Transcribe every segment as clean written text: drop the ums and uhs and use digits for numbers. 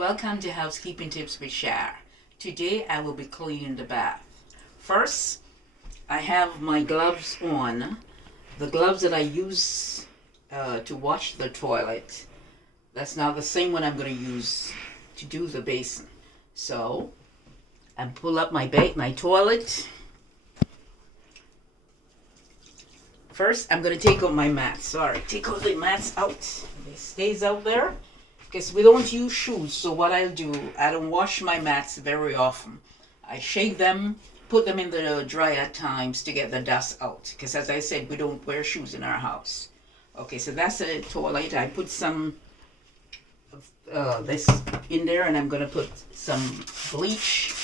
Welcome to Housekeeping Tips with Shar. Today I will be cleaning the bath. First, I have my gloves on. The gloves that I use to wash the toilet. That's not the same one I'm going to use to do the basin. So, I pull up my toilet. First, I'm going to take out my mats. Sorry, take out the mats out. It stays out there. Because we don't use shoes, so what I'll do, I don't wash my mats very often. I shake them, put them in the dry at times to get the dust out. Because as I said, we don't wear shoes in our house. Okay, so that's the toilet. I put some of this in there, and I'm going to put some bleach.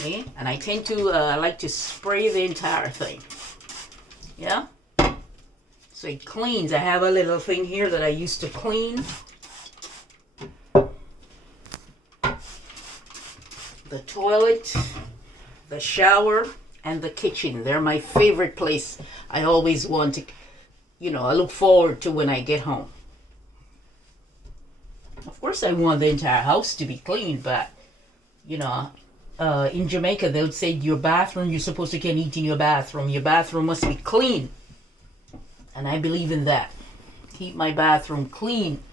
Okay, and I tend to like to spray the entire thing. Yeah? So it cleans. I have a little thing here that I used to clean. The toilet, the shower, and the kitchen. They're my favorite place. I always want to, I look forward to when I get home. Of course, I want the entire house to be clean, but, in Jamaica, they'll say your bathroom, you're supposed to can't eat in your bathroom. Your bathroom must be clean. And I believe in that. Keep my bathroom clean.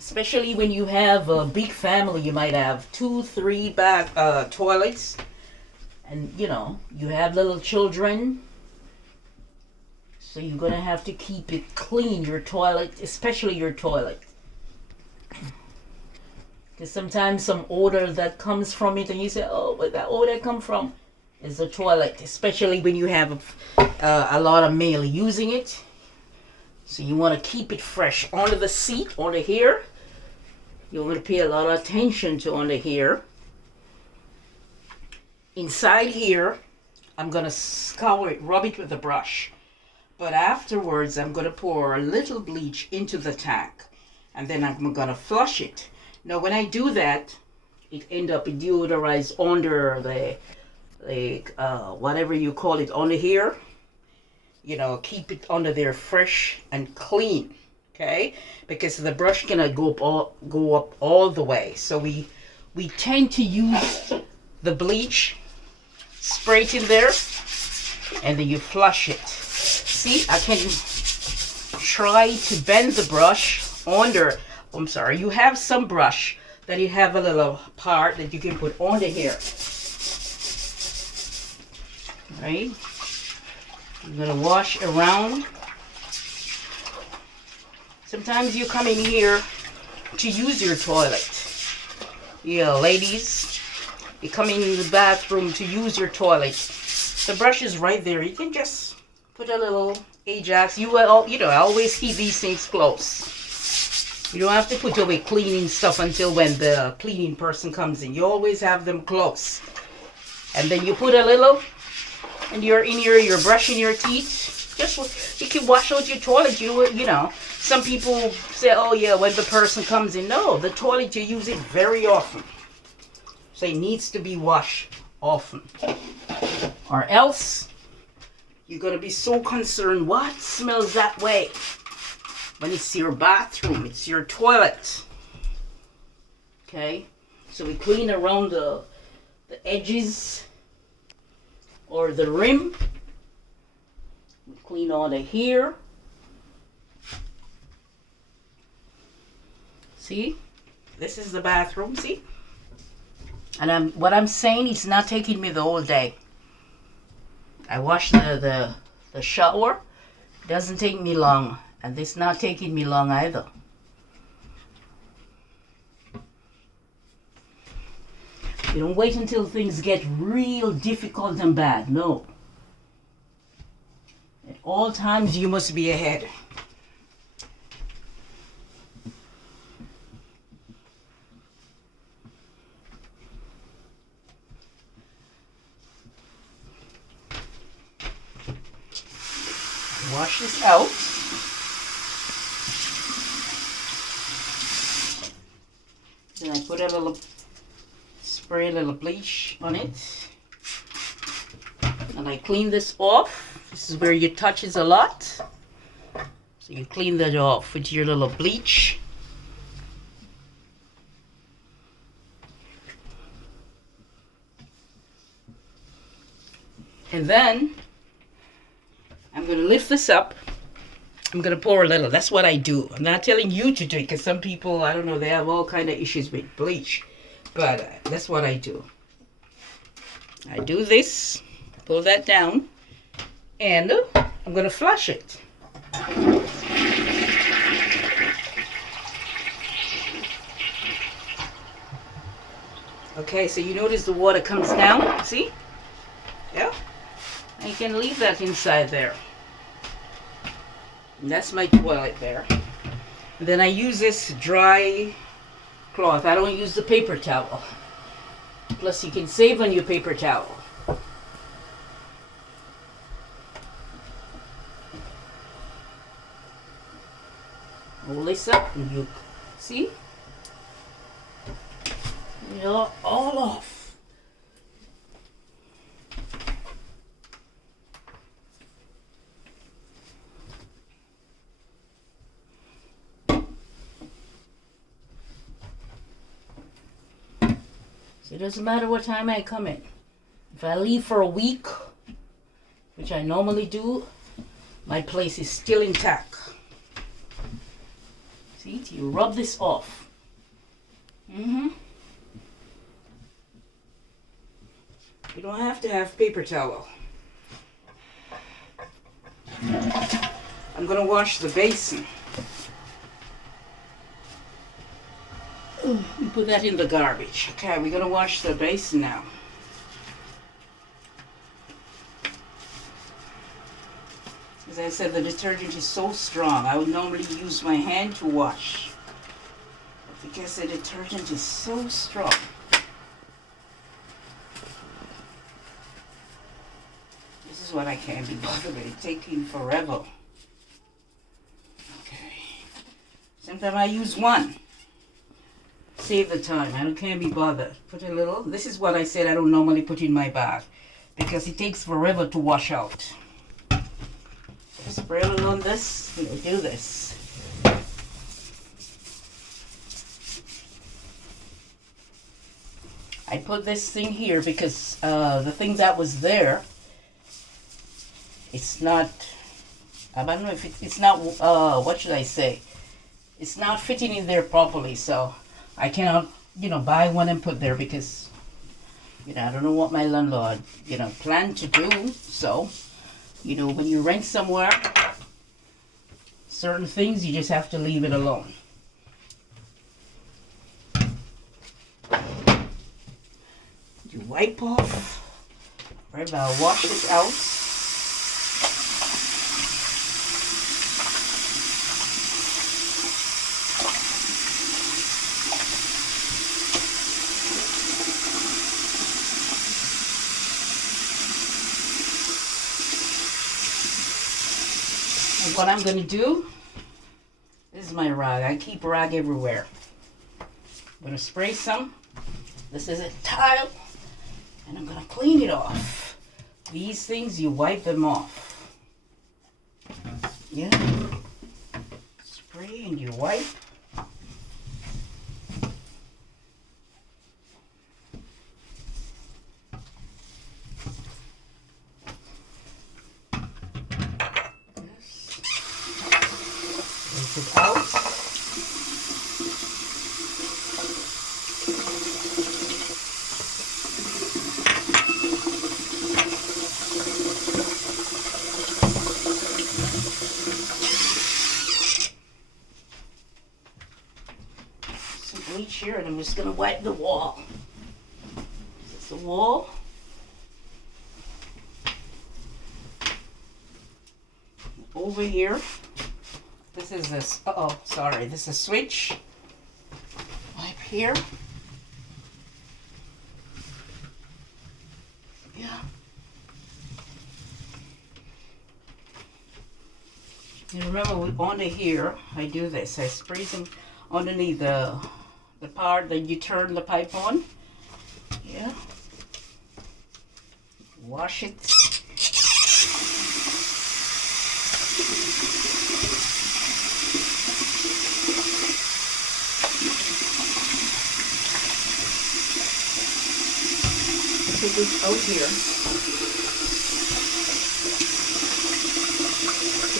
Especially when you have a big family, you might have 2, 3 toilets. And, you have little children. So you're going to have to keep it clean, your toilet, especially your toilet. Because sometimes some odor that comes from it, and you say, oh, where that odor come from? Is the toilet, especially when you have a lot of male using it. So you want to keep it fresh. Under the seat, under here, you want to pay a lot of attention to under here. Inside here, I'm going to scour it, rub it with a brush. But afterwards, I'm going to pour a little bleach into the tank. And then I'm going to flush it. Now, when I do that, it ends up deodorized under whatever you call it, under here. Keep it under there fresh and clean. Okay, because the brush cannot go up all the way. So we tend to use the bleach, spray it in there, and then you flush it. See, I can try to bend the brush under. I'm sorry, you have some brush that you have a little part that you can put under here. Right? You're gonna wash around. Sometimes you come in here to use your toilet. Ladies, you come in the bathroom to use your toilet. The brush is right there. You can just put a little Ajax. I always keep these things close. You don't have to put away cleaning stuff until when the cleaning person comes in. You always have them close. And then you put a little, and you're brushing your teeth. You can wash out your toilet. Some people say, oh yeah, when the person comes in. No, the toilet, you use it very often. So it needs to be washed often. Or else, you're going to be so concerned, what smells that way? When it's your bathroom, it's your toilet. Okay? So we clean around the edges or the rim. We clean all the here. See? This is the bathroom, see? And what I'm saying, it's not taking me the whole day. I wash the shower. It doesn't take me long. And this not taking me long either. You don't wait until things get real difficult and bad. No. At all times, you must be ahead. Wash this out. Then I put spray a little bleach on it. And I clean this off. This is where your touches a lot. So you clean that off with your little bleach. And then I'm going to lift this up. I'm going to pour a little. That's what I do. I'm not telling you to do it because some people, I don't know, they have all kind of issues with bleach. But that's what I do. I do this, pull that down, and I'm going to flush it. Okay, so you notice the water comes down, see? Yeah. I can leave that inside there. And that's my toilet there. And then I use this dry cloth. I don't use the paper towel. Plus you can save on your paper towel. Hold this up and you see? You're all off. So it doesn't matter what time I come in. If I leave for a week, which I normally do, my place is still intact. See, you rub this off. You don't have to have paper towel. I'm gonna wash the basin. You put that in the garbage. Okay, we're gonna wash the basin now. As I said, the detergent is so strong. I would normally use my hand to wash. But because the detergent is so strong. This is what I can't be bothered with. It's taking forever. Okay. Sometimes I use one. Save the time. I can't be bothered. Put a little. This is what I said I don't normally put in my bag because it takes forever to wash out. So spray a little on this. Do this. I put this thing here because the thing that was there, it's not. I don't know if it's not. What should I say? It's not fitting in there properly. So I cannot, buy one and put there because, I don't know what my landlord, planned to do. So, when you rent somewhere, certain things you just have to leave it alone. You wipe off. Right now, wash this out. What I'm going to do, this is my rag. I keep rag everywhere. I'm going to spray some. This is a tile. And I'm going to clean it off. These things, you wipe them off. Yeah. Spray and you wipe. It out. Some bleach here, and I'm just going to wipe the wall. This is the wall. Over here. This is this, this is a switch. Wipe here. Yeah. You remember under here, I do this. I spray some underneath the part that you turn the pipe on. Yeah. Wash it. Take this out here.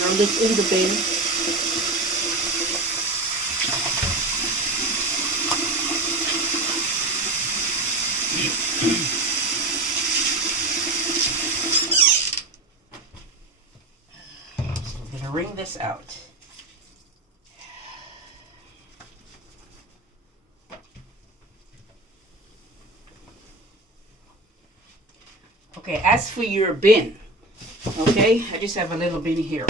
Throw this in the bin. So we're gonna wring this out. Okay, as for your bin, okay, I just have a little bin here.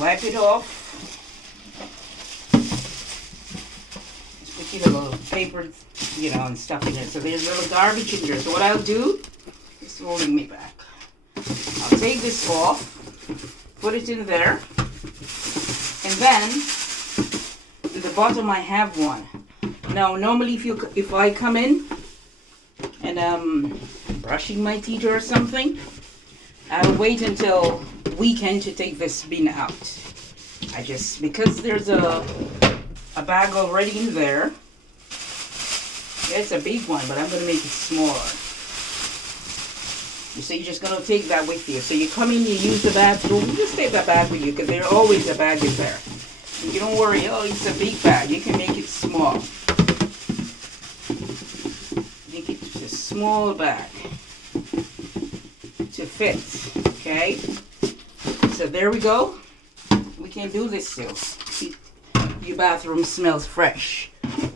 Wipe it off. Just put your little paper, you know, and stuff in there. So there's a little garbage in there. So what I'll do, it's holding me back. I'll take this off, put it in there, and then in the bottom I have one. Now normally if I come in and brushing my teeth or something, I'll wait until weekend to take this bin out. Because there's a bag already in there. Yeah, it's a big one, but I'm gonna make it smaller. So you're just gonna take that with you. So you come in, you use the bathroom, just take that bag with you, because there's always a bag in there. And you don't worry, oh, it's a big bag. You can make it small. Make it a small bag to fit. Okay. So there we go. We can do this still. Your bathroom smells fresh.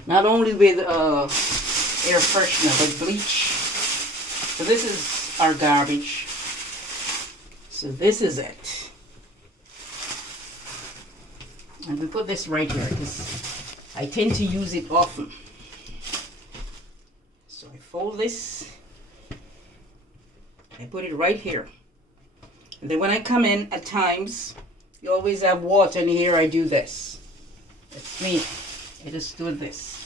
Not only with air freshener, but bleach. So this is our garbage. So this is it. And we put this right here because I tend to use it often. So I fold this. I put it right here. And then when I come in, at times, you always have water, and here I do this. That's me. I just do this.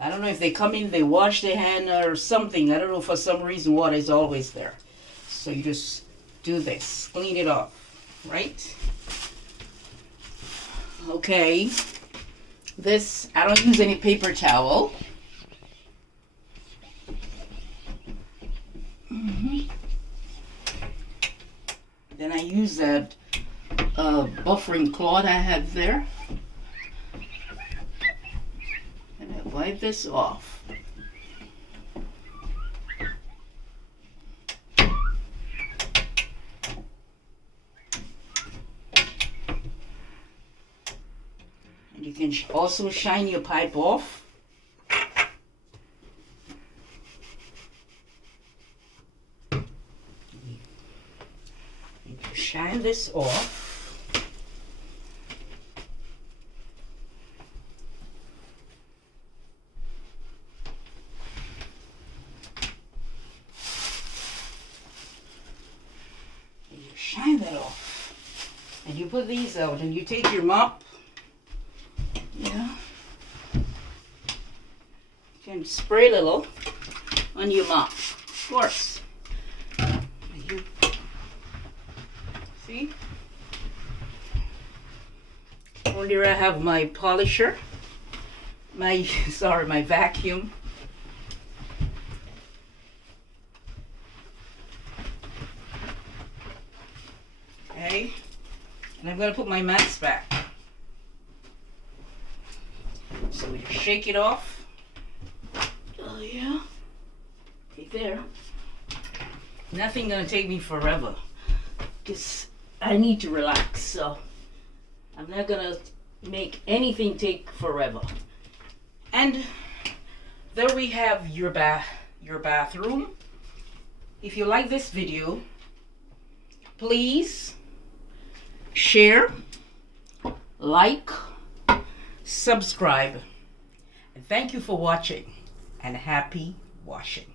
I don't know if they come in, they wash their hand or something. I don't know, for some reason water is always there. So you just do this. Clean it off. Right? Okay. This, I don't use any paper towel. Then I use that buffering cloth I had there. And I wipe this off. And you can also shine your pipe off. Shine this off. And you shine that off. And you put these out and you take your mop. Yeah. You can spray a little on your mop, of course. See? Here I have my polisher, my vacuum. Okay, and I'm gonna put my mats back. So we shake it off. Oh yeah, right there. Nothing gonna take me forever. Just I need to relax, so I'm not gonna make anything take forever. And there we have your bathroom. If you like this video, please share, like, subscribe, and thank you for watching, and happy washing.